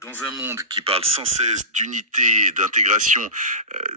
Dans un monde qui parle sans cesse d'unité et d'intégration,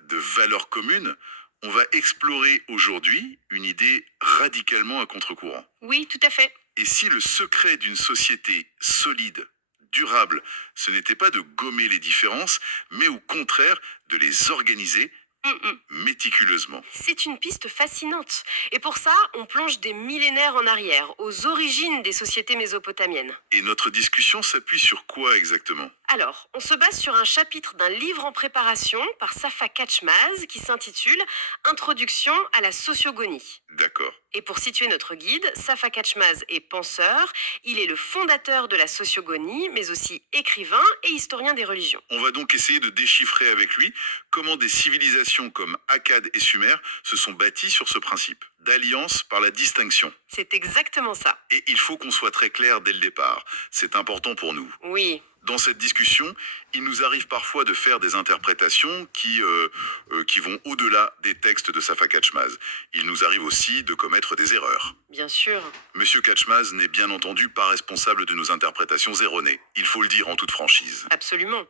de valeurs communes, on va explorer aujourd'hui une idée radicalement à contre-courant. Oui, tout à fait. Et si le secret d'une société solide, durable, ce n'était pas de gommer les différences, mais au contraire de les organiser Mm, mm. méticuleusement. C'est une piste fascinante. Et pour ça, on plonge des millénaires en arrière, aux origines des sociétés mésopotamiennes. Et notre discussion s'appuie sur quoi exactement? Alors, on se base sur un chapitre d'un livre en préparation par Safa Katchmaz qui s'intitule Introduction à la sociogonie. D'accord. Et pour situer notre guide, Safa Katchmaz est penseur, il est le fondateur de la sociogonie, mais aussi écrivain et historien des religions. On va donc essayer de déchiffrer avec lui comment des civilisations comme Akkad et Sumer se sont bâties sur ce principe d'alliance par la distinction. C'est exactement ça. Et il faut qu'on soit très clair dès le départ. C'est important pour nous. Oui, Dans cette discussion, il nous arrive parfois de faire des interprétations qui vont au-delà des textes de Safa Katchmaz. Il nous arrive aussi de commettre des erreurs. bien sûr. Monsieur Katchmaz n'est bien entendu pas responsable de nos interprétations erronées. Il faut le dire en toute franchise. Absolument.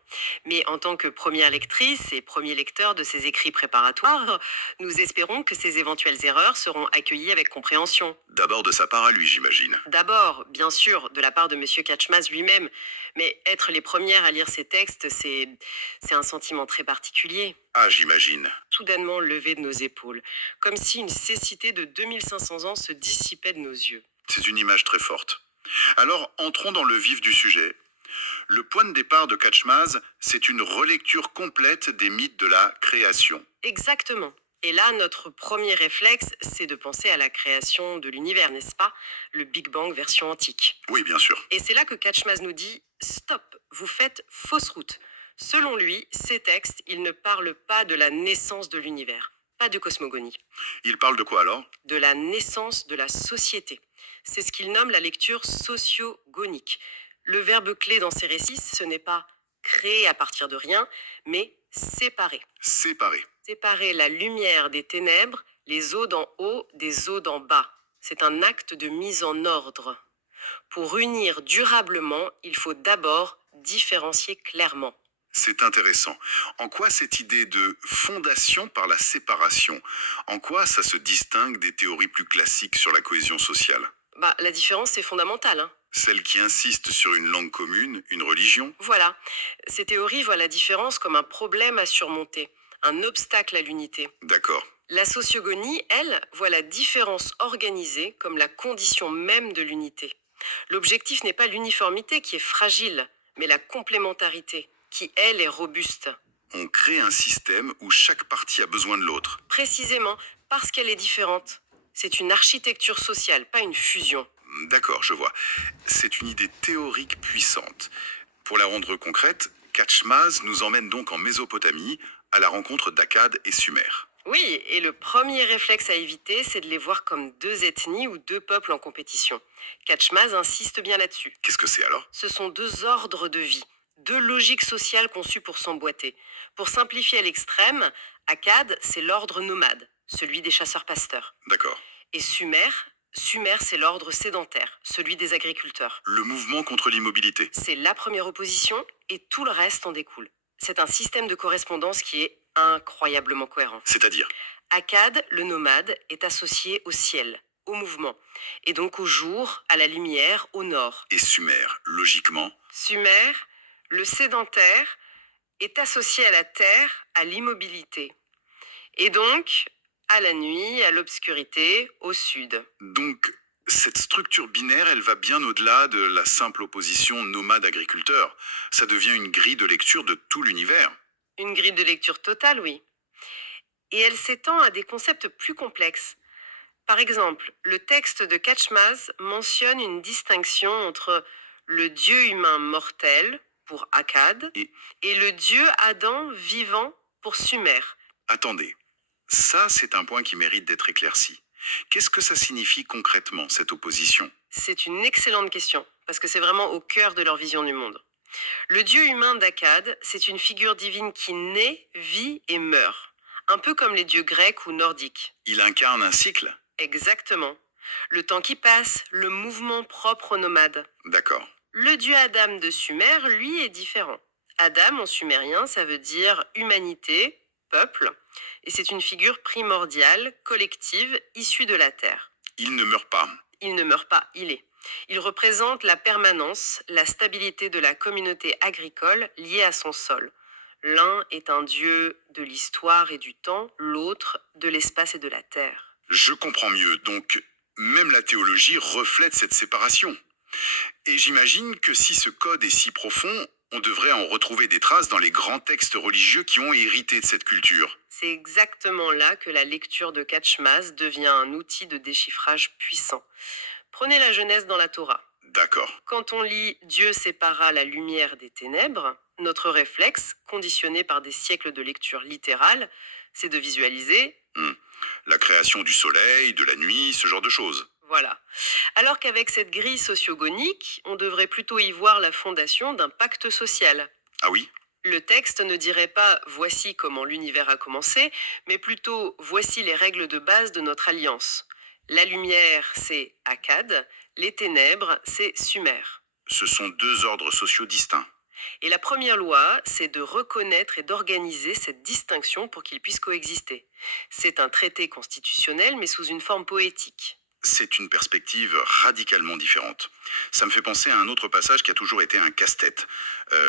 Mais en tant que première lectrice et premier lecteur de ces écrits préparatoires, nous espérons que ces éventuelles erreurs seront accueillies avec compréhension. D'abord de sa part à lui, j'imagine. D'abord, bien sûr, de la part de M. Katchmaz lui-même, mais être les premières à lire ces textes, c'est un sentiment très particulier. Ah, j'imagine. Soudainement levé de nos épaules, comme si une cécité de 2500 ans se dissipait de nos yeux. C'est une image très forte. Alors, entrons dans le vif du sujet. Le point de départ de Katchmaz, c'est une relecture complète des mythes de la création. Exactement. Et là, notre premier réflexe, c'est de penser à la création de l'univers, n'est-ce pas? Le Big Bang version antique. Oui, bien sûr. Et c'est là que Katchmaz nous dit stop, vous faites fausse route. Selon lui, ces textes, ils ne parlent pas de la naissance de l'univers, pas de cosmogonie, Il parle de quoi alors? de la naissance de la société. C'est ce qu'il nomme la lecture sociogonique. Le verbe clé dans ces récits, ce n'est pas créer à partir de rien, mais séparer. Séparer. Séparer la lumière des ténèbres, les eaux d'en haut des eaux d'en bas. C'est un acte de mise en ordre. Pour unir durablement, il faut d'abord différencier clairement. C'est intéressant. En quoi cette idée de fondation par la séparation, en quoi ça se distingue des théories plus classiques sur la cohésion sociale? La différence est fondamentale, hein. Celles qui insistent sur une langue commune, une religion? Voilà. Ces théories voient la différence comme un problème à surmonter, un obstacle à l'unité. D'accord. La sociogonie, elle, voit la différence organisée comme la condition même de l'unité. L'objectif n'est pas l'uniformité qui est fragile, mais la complémentarité, qui, elle, est robuste. On crée un système où chaque partie a besoin de l'autre. Précisément parce qu'elle est différente. C'est une architecture sociale, pas une fusion. D'accord, je vois. C'est une idée théorique puissante. Pour la rendre concrète, Katchmaz nous emmène donc en Mésopotamie, à la rencontre d'Akkad et Sumer. Oui, et le premier réflexe à éviter, c'est de les voir comme deux ethnies ou deux peuples en compétition. Katchmaz insiste bien là-dessus. Qu'est-ce que c'est alors? Ce sont deux ordres de vie, deux logiques sociales conçues pour s'emboîter. Pour simplifier à l'extrême, Akkad, c'est l'ordre nomade, celui des chasseurs-pasteurs. D'accord. Et Sumer, c'est l'ordre sédentaire, celui des agriculteurs. Le mouvement contre l'immobilité. C'est la première opposition et tout le reste en découle. C'est un système de correspondance qui est incroyablement cohérent. C'est-à-dire? Akkad, le nomade, est associé au ciel, au mouvement, et donc au jour, à la lumière, au nord. Et Sumer, logiquement? Sumer, le sédentaire, est associé à la terre, à l'immobilité, et donc à la nuit, à l'obscurité, au sud. Donc, cette structure binaire, elle va bien au-delà de la simple opposition nomade-agriculteur. Ça devient une grille de lecture de tout l'univers. Une grille de lecture totale, oui. Et elle s'étend à des concepts plus complexes. Par exemple, le texte de Katchmaz mentionne une distinction entre le dieu humain mortel, pour Akkad, Et et le dieu Adam vivant, pour Sumer. attendez, ça c'est un point qui mérite d'être éclairci. Qu'est-ce que ça signifie concrètement, cette opposition? C'est une excellente question, parce que c'est vraiment au cœur de leur vision du monde. Le dieu humain d'Akkad, c'est une figure divine qui naît, vit et meurt. Un peu comme les dieux grecs ou nordiques. Il incarne un cycle? Exactement. Le temps qui passe, le mouvement propre aux nomades. D'accord. Le dieu Adam de Sumer, lui, est différent. Adam, en sumérien, ça veut dire humanité, peuple, et c'est une figure primordiale, collective, issue de la Terre. Il ne meurt pas. Il ne meurt pas, il est. Il représente la permanence, la stabilité de la communauté agricole liée à son sol. L'un est un dieu de l'histoire et du temps, l'autre de l'espace et de la terre. Je comprends mieux, donc même la théologie reflète cette séparation. Et j'imagine que si ce code est si profond, on devrait en retrouver des traces dans les grands textes religieux qui ont hérité de cette culture. C'est exactement là que la lecture de Catchmas devient un outil de déchiffrage puissant. Prenez la Genèse dans la Torah. D'accord. Quand on lit Dieu sépara la lumière des ténèbres, notre réflexe, conditionné par des siècles de lecture littérale, c'est de visualiser. La création du soleil, de la nuit, ce genre de choses. Voilà. Alors qu'avec cette grille sociogonique, on devrait plutôt y voir la fondation d'un pacte social. Ah oui? Le texte ne dirait pas voici comment l'univers a commencé, mais plutôt voici les règles de base de notre alliance. La lumière, c'est Akkad, les ténèbres, c'est Sumer. Ce sont deux ordres sociaux distincts. Et la première loi, c'est de reconnaître et d'organiser cette distinction pour qu'ils puissent coexister. C'est un traité constitutionnel, mais sous une forme poétique. C'est une perspective radicalement différente. Ça me fait penser à un autre passage qui a toujours été un casse-tête.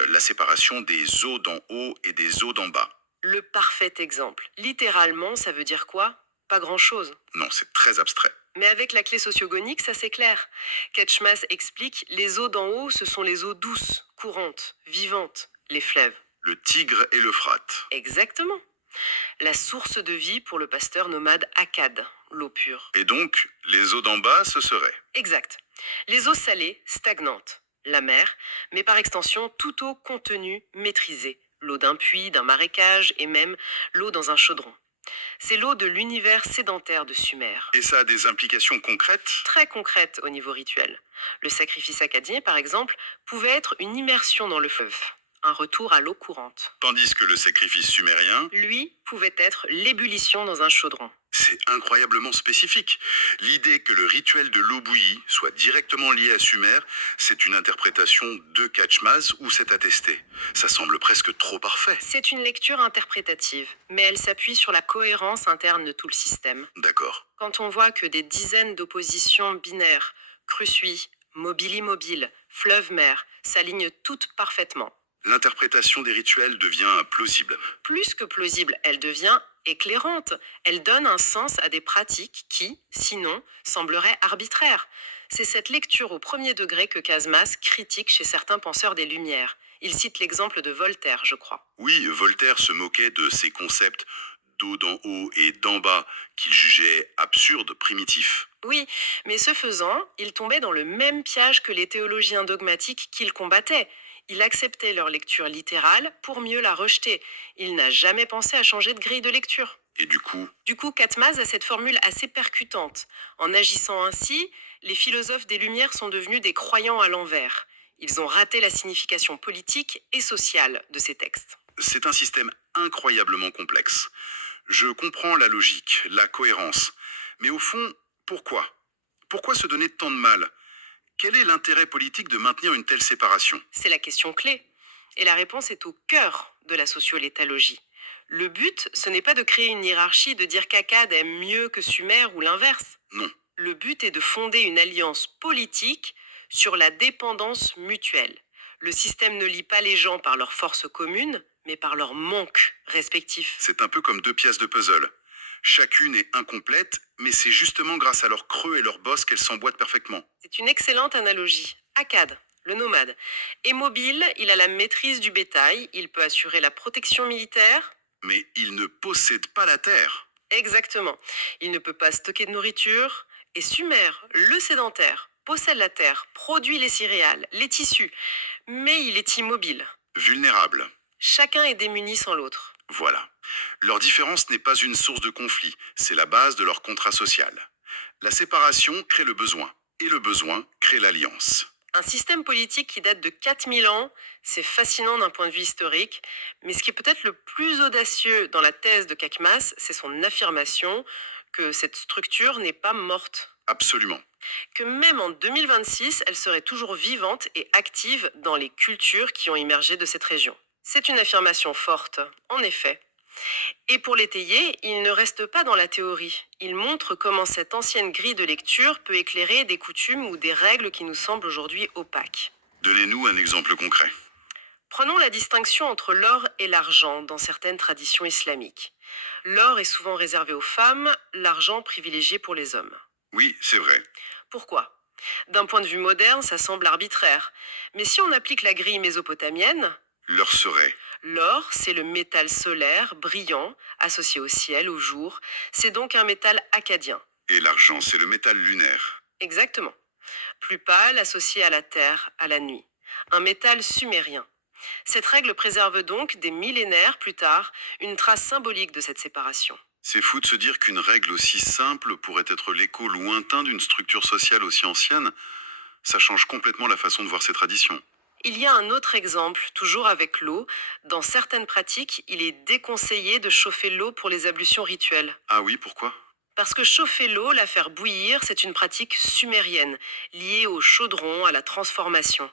La séparation des eaux d'en haut et des eaux d'en bas. Le parfait exemple. Littéralement, ça veut dire quoi? Pas grand-chose. Non, c'est très abstrait. Mais avec la clé sociogonique, ça c'est clair. Ketchmas explique les eaux d'en haut, ce sont les eaux douces, courantes, vivantes, les fleuves. Le Tigre et l'Euphrate. Exactement. La source de vie pour le pasteur nomade Akkad, l'eau pure. Et donc, les eaux d'en bas, ce serait. Exact. Les eaux salées, stagnantes. La mer, mais par extension, toute eau contenue, maîtrisée. L'eau d'un puits, d'un marécage et même l'eau dans un chaudron. C'est l'eau de l'univers sédentaire de Sumer. Et ça a des implications concrètes? Très concrète au niveau rituel. Le sacrifice akkadien, par exemple, pouvait être une immersion dans le fleuve, un retour à l'eau courante. Tandis que le sacrifice sumérien, Lui pouvait être l'ébullition dans un chaudron. c'est incroyablement spécifique. L'idée que le rituel de l'eau bouillie soit directement lié à Sumer, c'est une interprétation de Catchmas ou c'est attesté. Ça semble presque trop parfait. C'est une lecture interprétative, mais elle s'appuie sur la cohérence interne de tout le système. D'accord. Quand on voit que des dizaines d'oppositions binaires, cruciuit, mobile-immobile, fleuve-mer, s'alignent toutes parfaitement. L'interprétation des rituels devient plausible. Plus que plausible, elle devient éclairante. Elle donne un sens à des pratiques qui, sinon, sembleraient arbitraires. C'est cette lecture au premier degré que Casmas critique chez certains penseurs des Lumières. Il cite l'exemple de Voltaire, je crois. Oui, Voltaire se moquait de ces concepts d'eau d'en haut et d'en bas qu'il jugeait absurdes, primitifs. Oui, mais ce faisant, il tombait dans le même piège que les théologiens dogmatiques qu'il combattait. Il acceptait leur lecture littérale pour mieux la rejeter. Il n'a jamais pensé à changer de grille de lecture. Et du coup, Du coup, Catmaz a cette formule assez percutante. En agissant ainsi, les philosophes des Lumières sont devenus des croyants à l'envers. Ils ont raté la signification politique et sociale de ces textes. c'est un système incroyablement complexe. Je comprends la logique, la cohérence. Mais au fond, pourquoi? Pourquoi se donner tant de mal? Quel est l'intérêt politique de maintenir une telle séparation? C'est la question clé. Et la réponse est au cœur de la socioléthalogie. Le but, ce n'est pas de créer une hiérarchie, de dire qu'Akkad aime mieux que Sumer ou l'inverse. Non. Le but est de fonder une alliance politique sur la dépendance mutuelle. Le système ne lie pas les gens par leurs forces communes, mais par leurs manques respectifs. C'est un peu comme deux pièces de puzzle. Chacune est incomplète, mais c'est justement grâce à leurs creux et leurs bosses qu'elles s'emboîtent parfaitement. C'est une excellente analogie. Akkad, le nomade, est mobile, il a la maîtrise du bétail, il peut assurer la protection militaire. Mais ils ne possèdent pas la terre. Exactement. Il ne peut pas stocker de nourriture. Et Sumer, le sédentaire, possède la terre, produit les céréales, les tissus, mais il est immobile. Vulnérables. Chacun est démuni sans l'autre. Voilà. Leur différence n'est pas une source de conflit, c'est la base de leur contrat social. La séparation crée le besoin, et le besoin crée l'alliance. Un système politique qui date de 4000 ans, c'est fascinant d'un point de vue historique, mais ce qui est peut-être le plus audacieux dans la thèse de Kakmas, c'est son affirmation que cette structure n'est pas morte. Absolument. Que même en 2026, elle serait toujours vivante et active dans les cultures qui ont émergé de cette région. C'est une affirmation forte, en effet. Et pour l'étayer, il ne reste pas dans la théorie. Il montre comment cette ancienne grille de lecture peut éclairer des coutumes ou des règles qui nous semblent aujourd'hui opaques. Donnez-nous un exemple concret. Prenons la distinction entre l'or et l'argent dans certaines traditions islamiques. L'or est souvent réservé aux femmes, l'argent privilégié pour les hommes. Oui, c'est vrai. Pourquoi? D'un point de vue moderne, ça semble arbitraire. Mais si on applique la grille mésopotamienne, L'heure serait. l'or, c'est le métal solaire, brillant, associé au ciel, au jour. C'est donc un métal akkadien. Et l'argent, c'est le métal lunaire. Exactement. Plus pâle, associé à la terre, à la nuit. Un métal sumérien. Cette règle préserve donc, des millénaires plus tard, une trace symbolique de cette séparation. C'est fou de se dire qu'une règle aussi simple pourrait être l'écho lointain d'une structure sociale aussi ancienne. Ça change complètement la façon de voir ces traditions. Il y a un autre exemple, toujours avec l'eau. Dans certaines pratiques, il est déconseillé de chauffer l'eau pour les ablutions rituelles. Ah oui, pourquoi? Parce que chauffer l'eau, la faire bouillir, c'est une pratique sumérienne, liée au chaudron, à la transformation.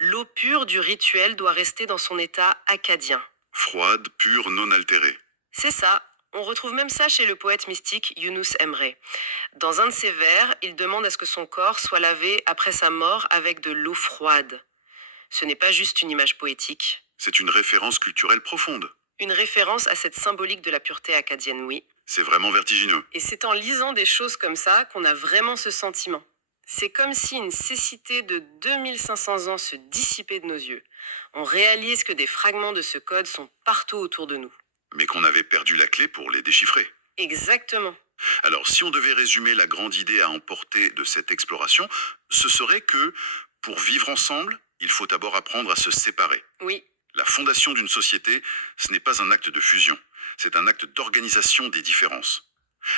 L'eau pure du rituel doit rester dans son état akkadien. Froide, pure, non altérée. C'est ça. On retrouve même ça chez le poète mystique Yunus Emre. Dans un de ses vers, il demande à ce que son corps soit lavé après sa mort avec de l'eau froide. Ce n'est pas juste une image poétique. C'est une référence culturelle profonde. Une référence à cette symbolique de la pureté akkadienne, oui. C'est vraiment vertigineux. Et c'est en lisant des choses comme ça qu'on a vraiment ce sentiment. C'est comme si une cécité de 2500 ans se dissipait de nos yeux. On réalise que des fragments de ce code sont partout autour de nous. Mais qu'on avait perdu la clé pour les déchiffrer. Exactement. Alors, si on devait résumer la grande idée à emporter de cette exploration, ce serait que, pour vivre ensemble, il faut d'abord apprendre à se séparer. Oui, La fondation d'une société, ce n'est pas un acte de fusion, c'est un acte d'organisation des différences.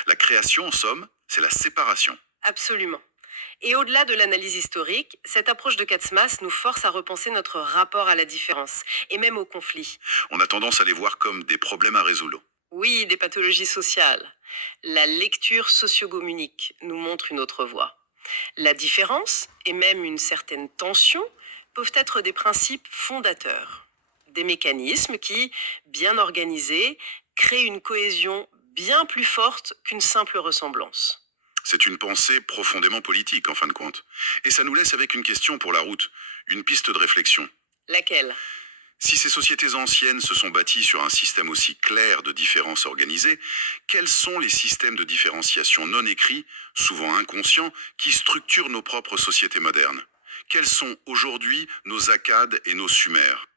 La création, en somme, c'est la séparation. absolument. Et au-delà de l'analyse historique, cette approche de Katsmas nous force à repenser notre rapport à la différence, et même au conflit. On a tendance à les voir comme des problèmes à résoudre. Oui, des pathologies sociales. La lecture sociogommunique nous montre une autre voie. La différence, et même une certaine tension, peuvent être des principes fondateurs. Des mécanismes qui, bien organisés, créent une cohésion bien plus forte qu'une simple ressemblance. C'est une pensée profondément politique, en fin de compte. Et ça nous laisse avec une question pour la route, une piste de réflexion. Laquelle? Si ces sociétés anciennes se sont bâties sur un système aussi clair de différences organisées, quels sont les systèmes de différenciation non écrits, souvent inconscients, qui structurent nos propres sociétés modernes? Quels sont aujourd'hui nos Akkades et nos Sumères?